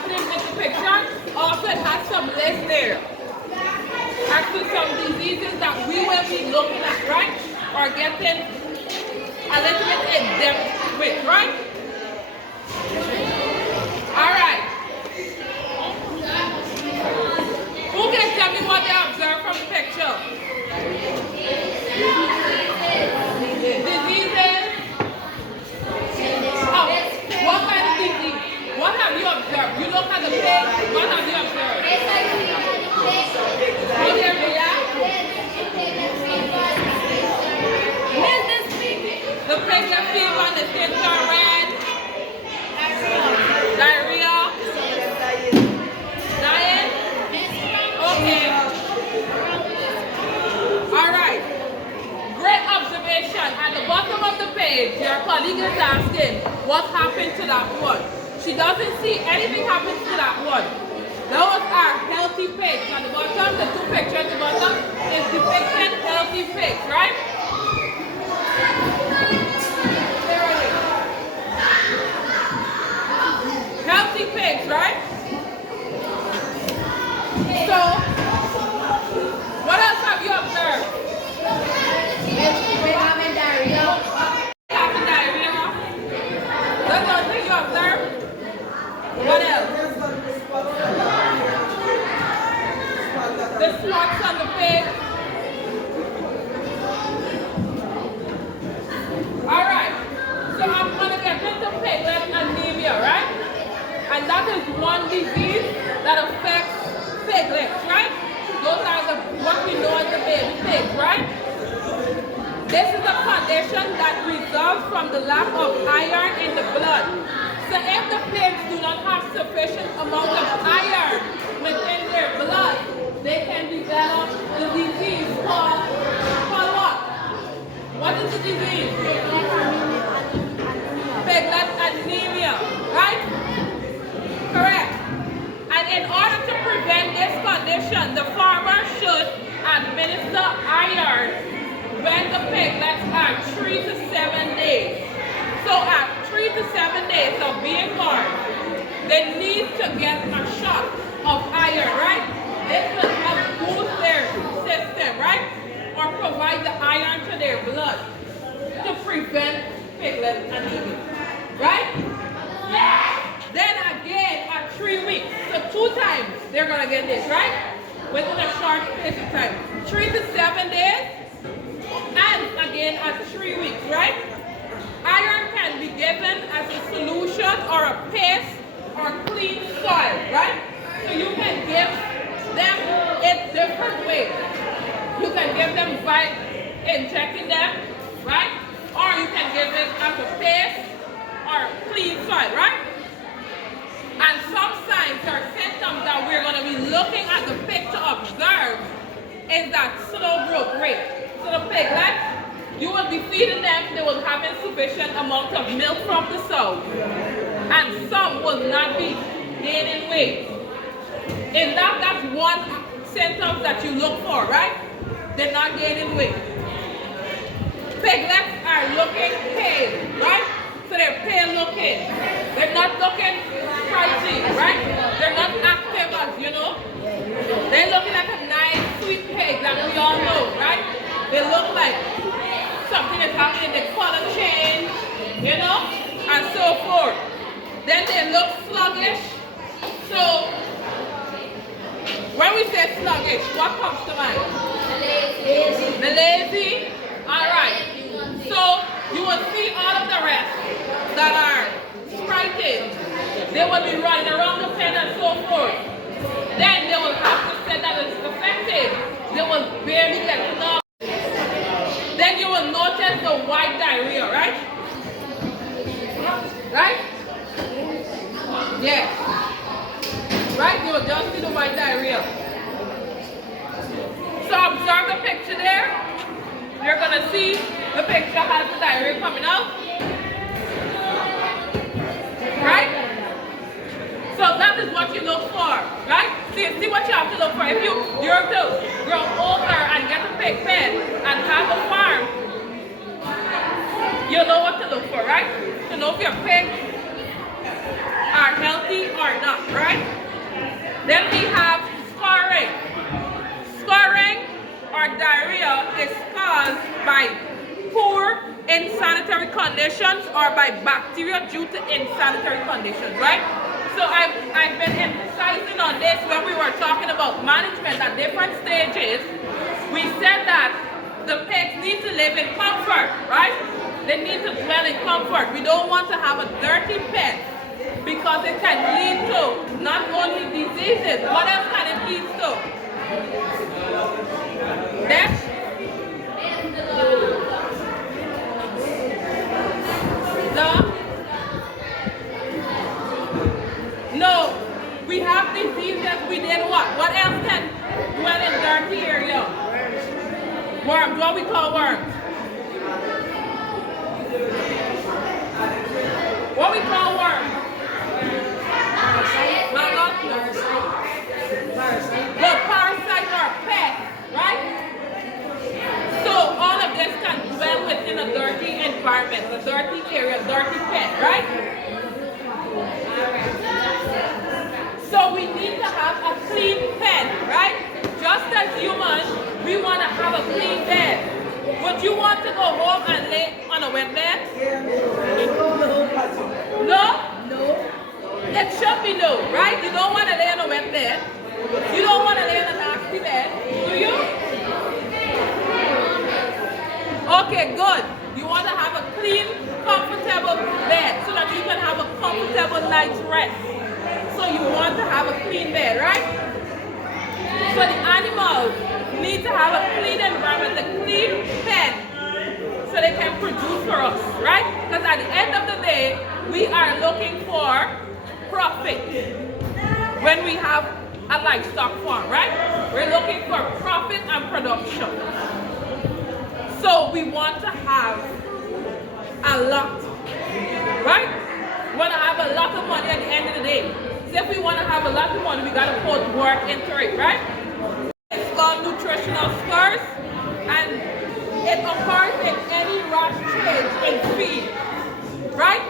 happening in the picture. Also, it has some list there. Actually, some diseases that we will be looking at, right? Or getting a little bit in depth with, right? All right. Who can tell me what they observed from the picture? Diseases? Oh, what kind of disease? What have you observed? You look at the pig. What have you observed? How they react? The piglet fever and the skin turn red. Diarrhea. Dying. Okay. All right. Great observation. At the bottom of the page, your colleague is asking what happened to that one. She doesn't see anything happen to that one. Those are healthy pigs. At the bottom, the two pictures at the bottom is depicting healthy pigs, right? Healthy pigs, right? So, what else have you observed? Having diarrhea. That's the only thing you observed? What else? The spots on the pig. Alright, so I'm going to get into piglet anemia, right? And that is one disease that affects piglets, right? Those are what we know as the baby pigs, right? This is a condition that results from the lack of iron in the blood. So if the pigs do not have sufficient amount of iron within their blood, they can develop the disease called what? What is the disease? Piglet anemia, right? Correct. And in order to prevent this condition, the farmer should administer iron when the piglets are 3 to 7 days. So at 3 to 7 days of being born, they need to get a shot of iron, right? This will help boost their system, right? Or provide the iron to their blood to prevent piglet anemia, right? Then again at 3 weeks, so 2 times they're gonna get this, right? Within a short space of time. 3 to 7 days, and again at 3 weeks, right? Iron can be given as a solution or a paste or clean soil, right? So you can give them in different ways. You can give them by injecting them, right? Or you can give it as a paste or clean soil, right? And some signs or symptoms that we're going to be looking at the pig to observe is that slow growth rate. So the piglets, you will be feeding them, they will have insufficient amount of milk from the sow. And some will not be gaining weight. And that's one symptom that you look for, right? They're not gaining weight. Piglets are looking pale, right? So they're pale looking. They're not looking pricey, right? They're not active as, you know. They're looking like a nice, sweet pig that we all know, right? They look like something is happening, the color change, you know, and so forth. Then they look sluggish. So, when we say sluggish, what comes to mind? The lazy. Alright. So, you will see all of the rest that are frightened. They will be running around the pen and so forth. Then they will have to say that it's affected. They will barely get enough. Then you will notice the white diarrhea, right? Right? Yes. Right? You will just see the white diarrhea. So observe the picture there. You're going to see the picture has the diarrhea coming out. Right? So that is what you look for, right? See what you have to look for. If you're to grow older and get a pig pen and have a farm, you know what to look for, right? To know if your pigs are healthy or not, right? Then we have scarring. Scarring or diarrhea is caused by poor insanitary conditions or by bacteria due to insanitary conditions, right? So I've been emphasizing on this when we were talking about management at different stages. We said that the pigs need to live in comfort, right? They need to dwell in comfort. We don't want to have a dirty pen because it can lead to not only diseases, what else can it lead to? Next. No, we have diseases, we did what? What else can dwell in dirty area? Worms, what we call worms? What we call worms? The parasite or pest, right? So all of this can dwell within a dirty environment, a dirty area, dirty pet, right? So we need to have a clean pen, right? Just as humans, we want to have a clean bed. Would you want to go home and lay on a wet bed? No? No. It should be no, right? You don't want to lay on a wet bed. You don't want to lay on a nasty bed, do you? Okay, good. You want to have a clean, comfortable bed so that you can have a comfortable night's rest. So you want to have a clean bed, right? So the animals need to have a clean environment, a clean pen, so they can produce for us, right? Because at the end of the day, we are looking for profit when we have a livestock farm, right? We're looking for profit and production. So we want to have a lot, right? We want to have a lot of money at the end of the day. So if we want to have a lot of money, we got to put work into it, right? It's called nutritional scars, and it occurs in any rash change in feed, right?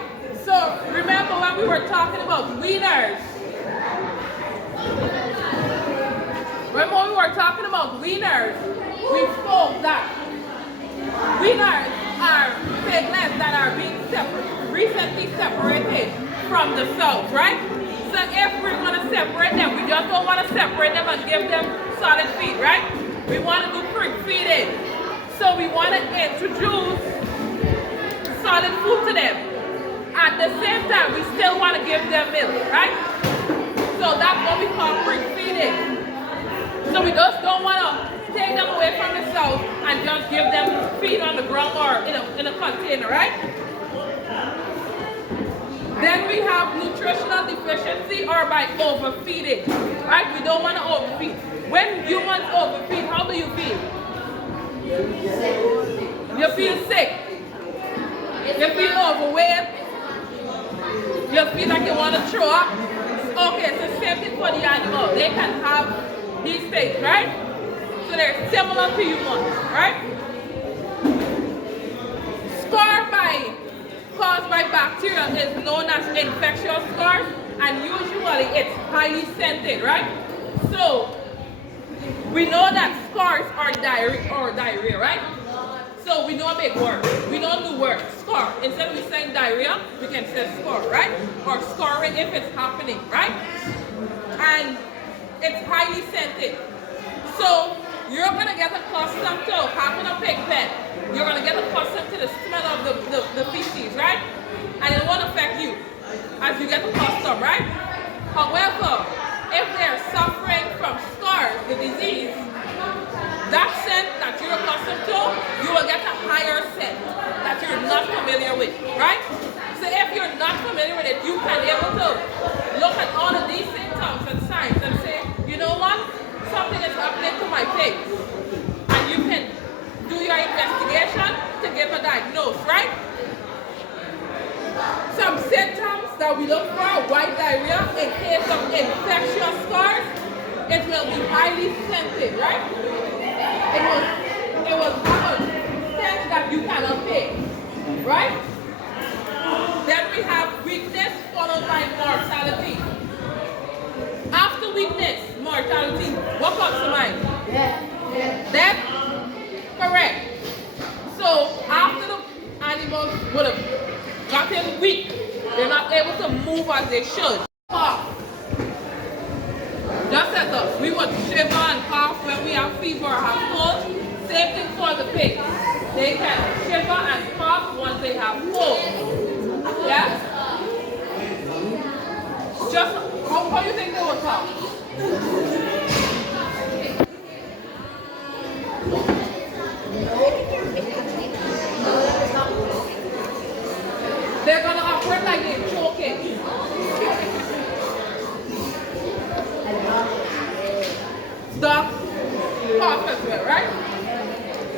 So remember when we were talking about weaners? Remember when we were talking about weaners? We spoke that weaners are piglets that are being recently separated from the south, right? So if we're going to separate them, we just don't want to separate them and give them solid feed, right? We want to do prick feeding. So we want to introduce solid food to them. At the same time, we still want to give them milk, right? So that's what we call prick feeding. So we just don't want to take them away from the south and just give them feed on the ground or in a container, right? Then we have nutritional deficiency or by overfeeding, right? We don't want to overfeed. When humans overfeed, how do you feel? You feel sick. You feel overweight. You feel like you want to throw up. Okay, so same thing for the animal. They can have these things, right? So they're similar to humans, right? Scar caused by bacteria is known as infectious scars, and usually it's highly scented, right? So we know that scars are diarrhea, right? So we know a big word. We don't do word, scar. Instead of saying diarrhea, we can say scar, right? Or scarring if it's happening, right? And it's highly scented. So you're going to get accustomed to having a pig pen. You're going to get accustomed to the smell of the feces, right? And it won't affect you as you get accustomed, right? However, if they're suffering from scars, the disease, that scent that you're accustomed to, you will get a higher scent that you're not familiar with, right? So if you're not familiar with it, you can be able to look at all of these symptoms and signs and say, you know what? Something is happening to my pig. And you can do your investigation to give a diagnosis, right? Some symptoms that we look for, white diarrhea, in case of infectious scars, it will be highly scented, right? It will have a scent that you cannot pick, right? Then we have weakness followed followed by mortality. After weakness, mortality. What comes to mind? Death? Correct. So after the animals would have gotten weak, they're not able to move as they should. Cough. Just as us, we would shiver and cough when we have fever or have cold. Same thing for the pig. They can shiver and cough once they have cold. Yeah? Just how do you think they will cough? They're gonna operate like they're choking. Ducks cough as well, right?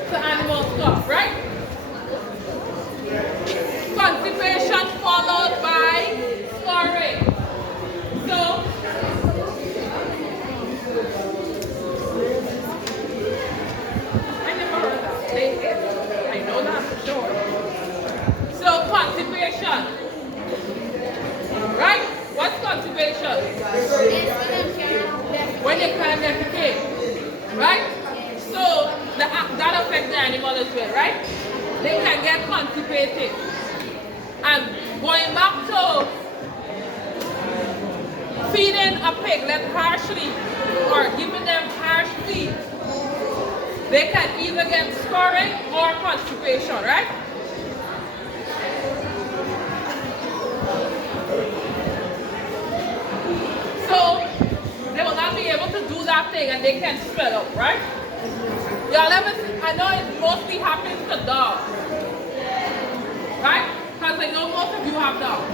So animals cough, right? Constipation followed by snoring. So I never heard that. I know that for sure. So constipation. Right? What's constipation? When you can't defecate. Right? So that affects the animal as well, right? They can get constipated. And going back to feeding a piglet harshly or giving them harsh feed, they can either get scoring or constipation, right? So they will not be able to do that thing and they can swell up, right? Y'all ever, I know it mostly happens to dogs, right? Because I know most of you have dogs.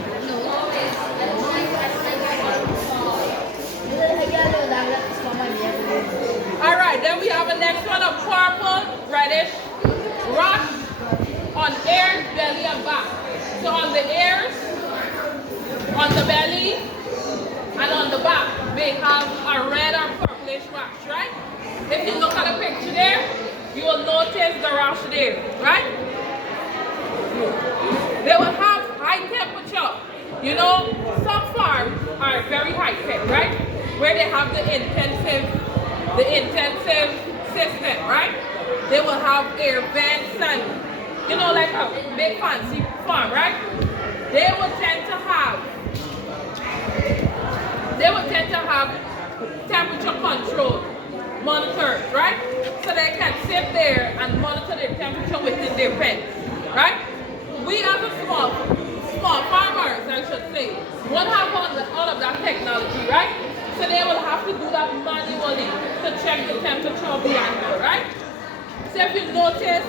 Alright, then we have the next one of purple, reddish, rash on ears, belly, and back. So on the ears, on the belly, and on the back, they have a red or purplish rash, right? If you look at the picture there, you will notice the rash there, right? They will have high temperature. You know, some farms are very high tech, right? Where they have the intensive system, right? They will have air vents and, you know, like a big fancy farm, right? They will tend to have temperature control monitors, right? So they can sit there and monitor their temperature within their pen, right? We as a small farmers, I should say, won't have all of that technology, right? So they will have to do that manually to check the temperature of the animal, right? So if you notice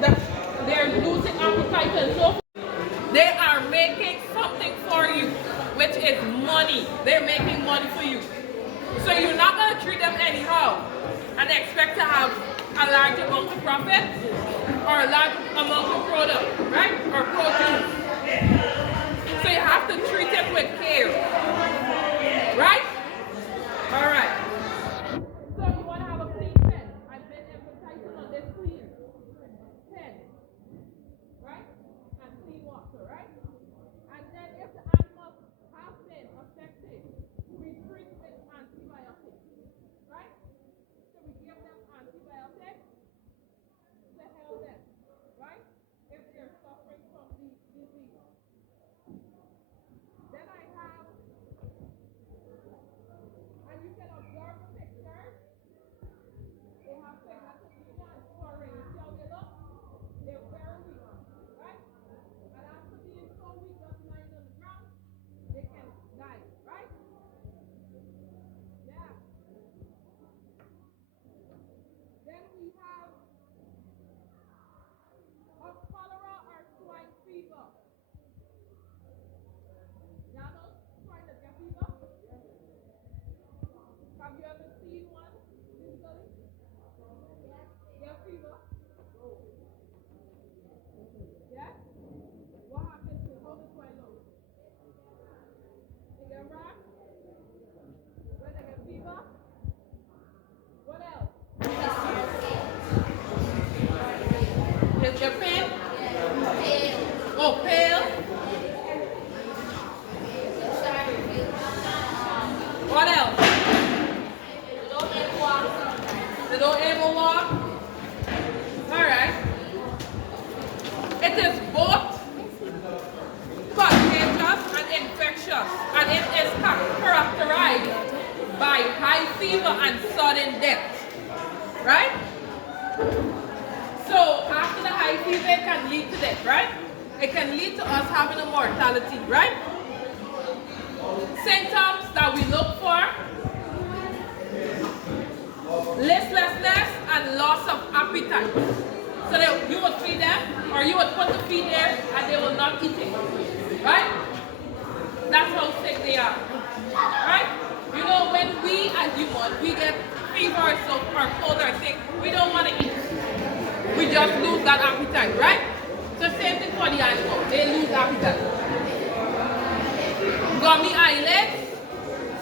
that they're losing appetite and so forth, they are making something for you, which is money. They're making money for you. So you're not going to treat them anyhow and expect to have a large amount of profit or a large amount of product, right? Or produce. So you have to treat it with care, right? All right. So you want to have a clean pen. I've been emphasizing on this clean pen, right? And clean water, right? And then if the animals have been affected, we treat with antibiotics, right? So we give them antibiotics to help them, right? If they're suffering from the disease. Then I have fever and sudden death, right? So after the high fever, it can lead to death, right? It can lead to us having a mortality, right? Symptoms that we look for: listlessness and loss of appetite. So that you would feed them, or you would put the feed there and they will not eat it, right? That's how sick they are, right? You know, when we as humans, we get fever or so, or cold or sick, we don't want to eat. We just lose that appetite, right? So same thing for the animal, they lose appetite. Gummy eyelids,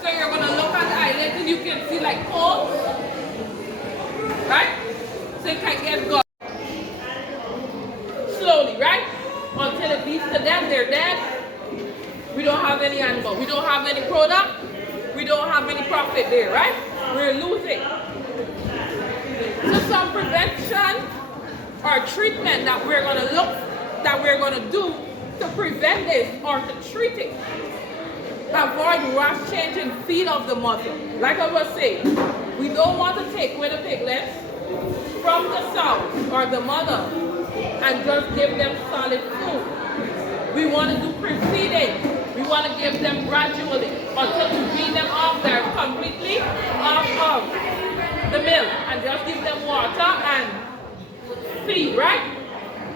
so you're going to look at the eyelids and you can see like holes, right? So it can get gummy. Slowly, right? Until it leads to them, they're dead. We don't have any animal. We don't have any product. We don't have any profit there, right? We're losing. So some prevention or treatment that we're going to do to prevent this or to treat it. Avoid rash change in feed of the mother. Like I was saying, we don't want to take away the piglets from the sow or the mother and just give them solid food. We want to do pre-feeding. We want to give them gradually until we wean them off there completely off of the milk and just give them water and feed, right?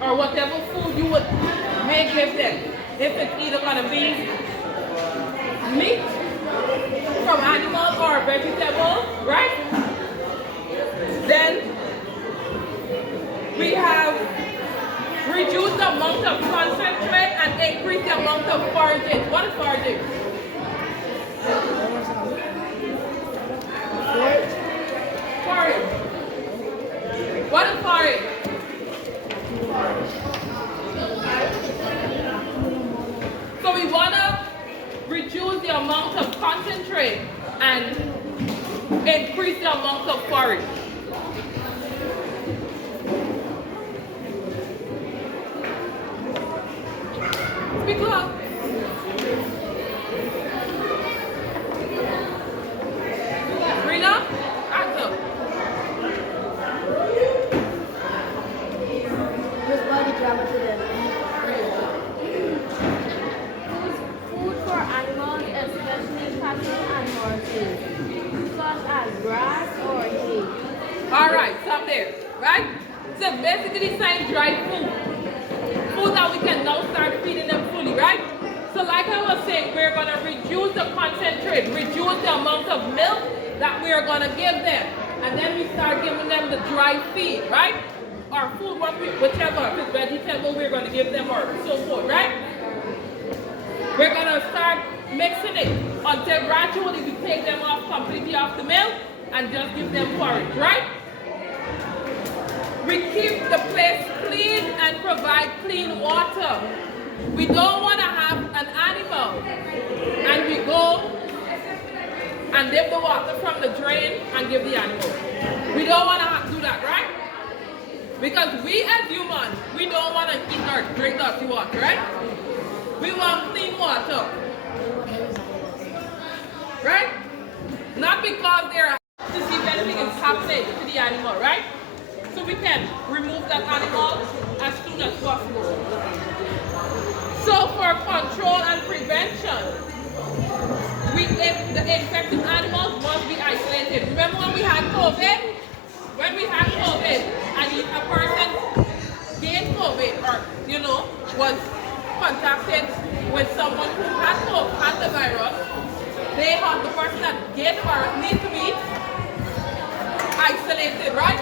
Or whatever food you would may give them. If it's either going to be meat from animal or vegetable, right? Then we have reduce the amount of concentrate and increase the amount of foraging. What is foraging? Forage. What is forage? So we want to reduce the amount of concentrate and increase the amount of forage. Speak up. Rena, answer. This body drama to them. Food for animals, especially cattle and horses, such as grass or hay. All right, stop there, right? So basically saying dry food. Food that we can now start feeding them fully, right? So like I was saying, we're going to reduce the concentrate, reduce the amount of milk that we are going to give them. And then we start giving them the dry feed, right? Or food, whichever, if it's vegetable, we're going to give them or so forth, right? We're going to start mixing it until gradually we take them off completely off the milk and just give them forage, right? We keep the place clean and provide clean water. We don't want to have an animal and we go and dip the water from the drain and give the animal. We don't want to do that, right? Because we as humans, we don't want to eat or drink dirty water, right? We want clean water. Right? Not because they're to see if anything is happening to the animal, right? So we can remove that animal as soon as possible. So for control and prevention, the infected animals must be isolated. Remember when we had COVID? When we had COVID and if a person gained COVID or, was contacted with someone who had the virus, the person that gained the virus needs to be isolated, right?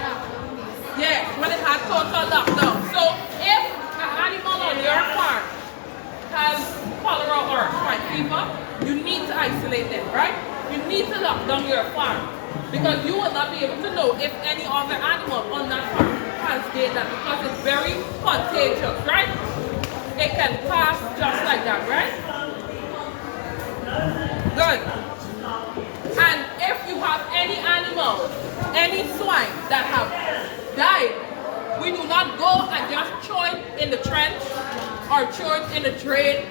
Yes, when it had total lockdown. So if an animal on your farm has cholera or swine fever, you need to isolate them, right? You need to lock down your farm because you will not be able to know if any other animal on that farm has gained that because it's very contagious, right? It can pass just like that, right? Good. And if you have any animals, any swine that have died, we do not go and just throw it in the trench or throw it in the drain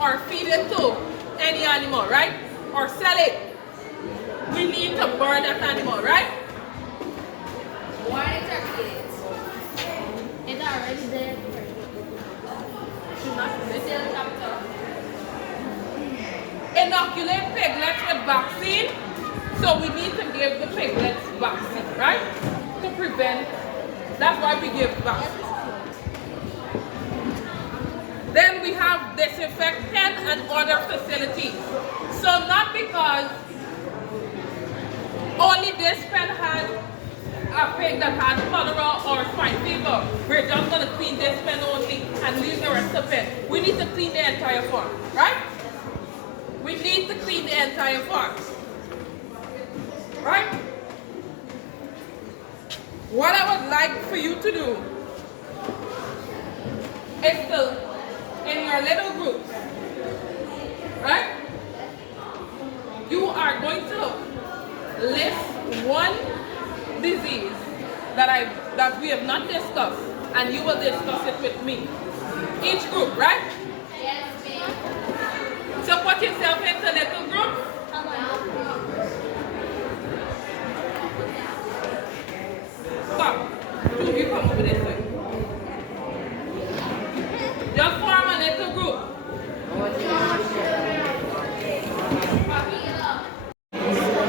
or feed it to any animal, right? Or sell it. We need to burn that animal, right? Why it's already there. Inoculate piglets with vaccine. So we need to give the piglets vaccine, right? To prevent, that's why we give vaccine. Then we have disinfect pen and other facilities. So not because only this pen had a pig that had cholera or swine fever, we're just going to clean this pen only and leave the rest of it. We need to clean the entire farm, right? We need to clean the entire farm, right? What I would like for you to do is to, in your little groups, right? You are going to list one disease that we have not discussed, and you will discuss it with me. Each group, right? Yes, ma'am. So put yourself into little groups. Stop. You come over this way. Just form a little group.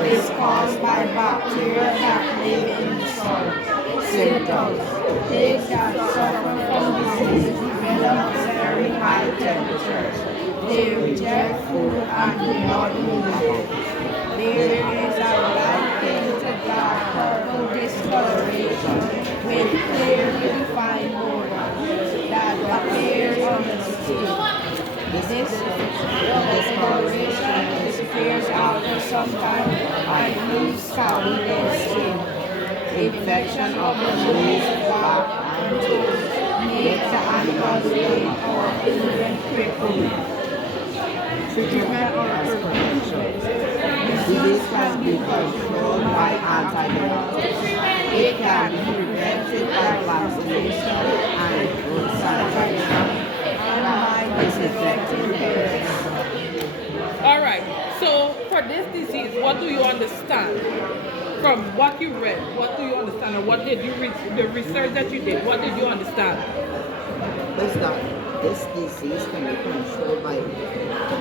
Is caused by bacteria that live in the soil. Symptoms: pigs that suffer from disease develop very high temperatures. They reject food and do not move. There is a light pink to dark purple discoloration with clearly defined borders that appears on the skin. This discoloration disappears after some time and leaves scabby dead skin. Infection of the leaves, bark, and toes make the animals lame or even crippled. Treatment or prevention: disease can be controlled by antibiotics. It can be prevented by vaccination and road sanitation and by disinfecting areas. All right. So for this disease, what do you understand? From what you read, what do you understand? Or what did you read, the research that you did, what did you understand? Is that this disease can be controlled by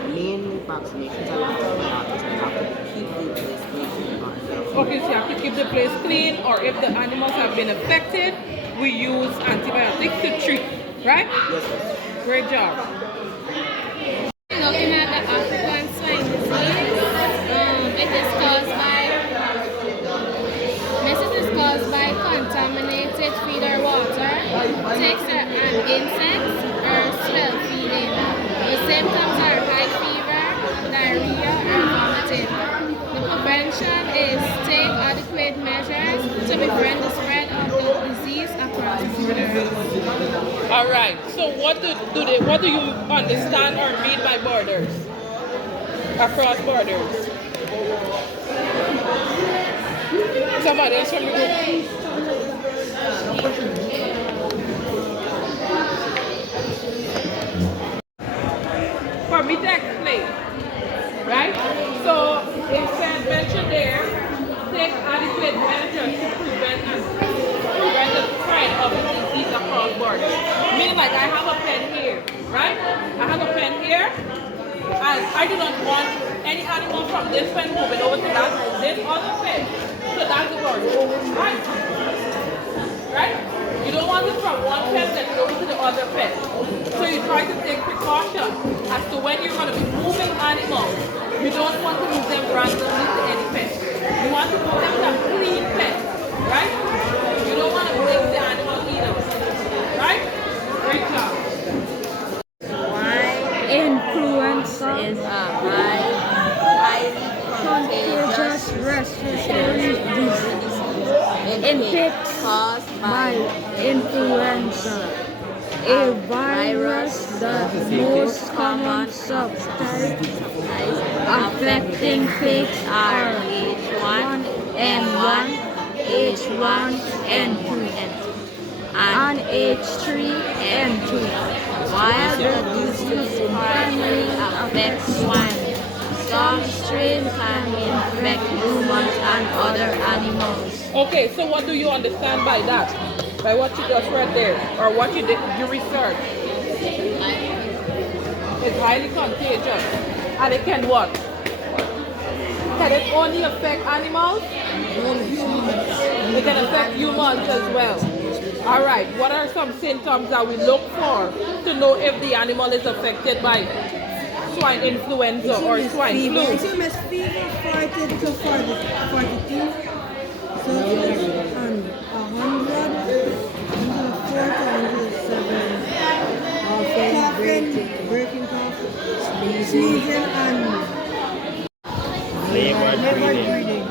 mainly vaccinations and antibiotics. You have to keep the place clean. Okay, so you have to keep the place clean, or if the animals have been affected, we use antibiotics to treat, right? Yes, sir. Great job. Looking at the African swine disease, it is caused by contaminated feeder water, ticks and insects, or smell feeding. The symptoms are high fever, diarrhea, and vomiting. The prevention is take adequate measures to prevent the spread of the disease across borders. All right. So what do you understand or mean by borders? Across borders. Somebody else from the group. For me to explain, right? So it said mention there, take adequate measures to prevent the spread of the disease across borders. Meaning like I have a pen here, right? I have a pen here, and I do not want any animal from this pen moving over to this other pen. So that's the border, right? Right? You don't want it from one pen then go to the other pen. So you try to take precaution as to when you're going to be moving animals. You don't want to move them randomly to any pen. You want to move them to a clean pen, right? You don't want to break the animal either, right? Great job. Influenza is a highly contagious respiratory disease. Infects by influenza, a virus, the most common subtype affecting pigs are H1N1, H1N2, and H3N2. While the disease primarily affects swine, some strains can infect humans and animals. Okay, so what do you understand by that? By what you just read there, or what you did, you research? It's highly contagious, and it can what? Can it only affect animals? It can affect humans as well. All right. What are some symptoms that we look for to know if the animal is affected by swine influenza or swine flu? Same as fever, 40 to 42. So it's 100, 107. Coughing, breaking cough, sneezing, and liver breathing.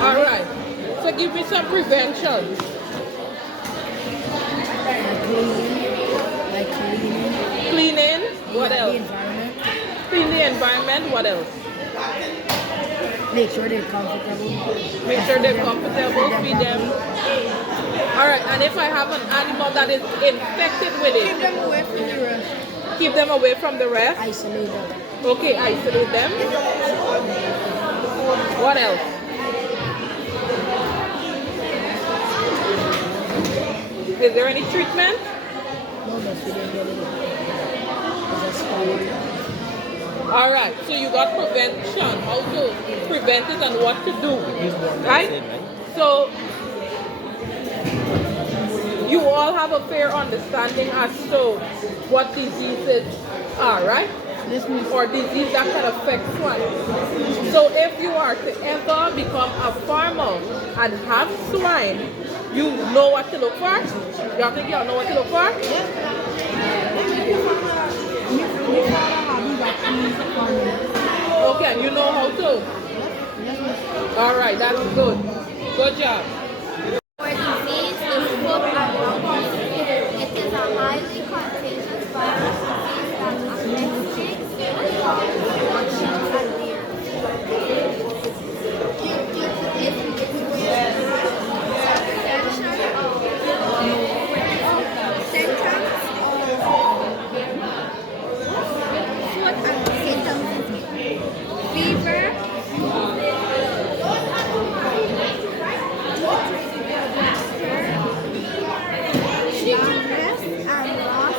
All right. So give me some prevention. Like cleaning. Cleaning. What The else? environment. Clean the environment. What else? Make sure they're comfortable. Make sure they're comfortable. Feed them. All right. And if I have an animal that is infected with Keep it, them away from the rest. keep them away from the rest. Isolate them. Okay, isolate them. What else? Is there any treatment? No, but you don't get it. It's a story. All right, so you got prevention, how to prevent it and what to do, right? So you all have a fair understanding as to what diseases are, right? Or disease that can affect swine. So if you are to ever become a farmer and have swine, you know what to look for? Y'all think y'all know what to look for? Okay, and you know how to? All right, that's good. Good job. Our disease is foot and mouth disease. It is a highly contagious viral disease that affects pigs, dogs, sheep, and deer. Due to this, it is prevention of symptoms foot and symptoms fever, numbness, and loss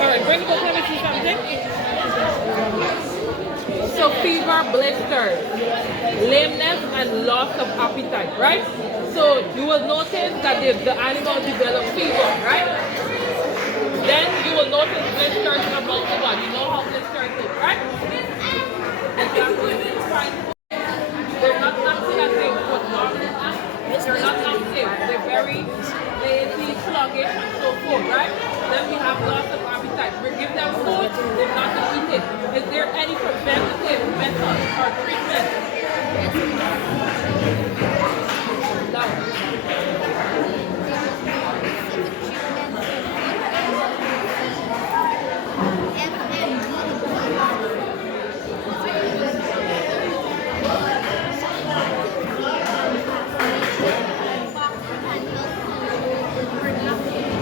All right, bring the book. Let me see something. So fever, blisters, lameness, and loss of appetite, right? So you will notice that the animal develop fever, right? Then you will notice blisters about the body. You know how blisters look, right? Exactly. They're not active as they would normally act. They're not active. They're very lazy, sluggish, and so forth, right? Then we have loss of appetite. We give them food, they're not going to eat it. Is there any preventative method or treatment? No.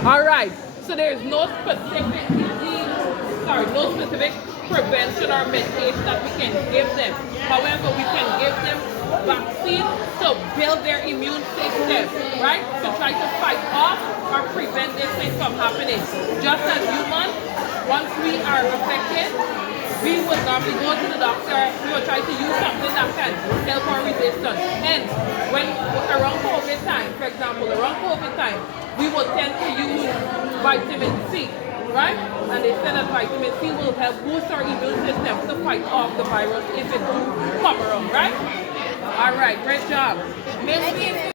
All right. So there's no specific disease, no specific prevention or medication that we can give them. However, we can give them vaccine to build their immune system, right? To try to fight off or prevent this thing from happening. Just as humans, once we are affected, we would normally go to the doctor, we will try to use something that can help our resistance. And when around COVID time, for example, around COVID time, we would tend to use vitamin C, right? And they said that vitamin C will help boost our immune system to fight off the virus if it do come around, right? All right, great job. Miss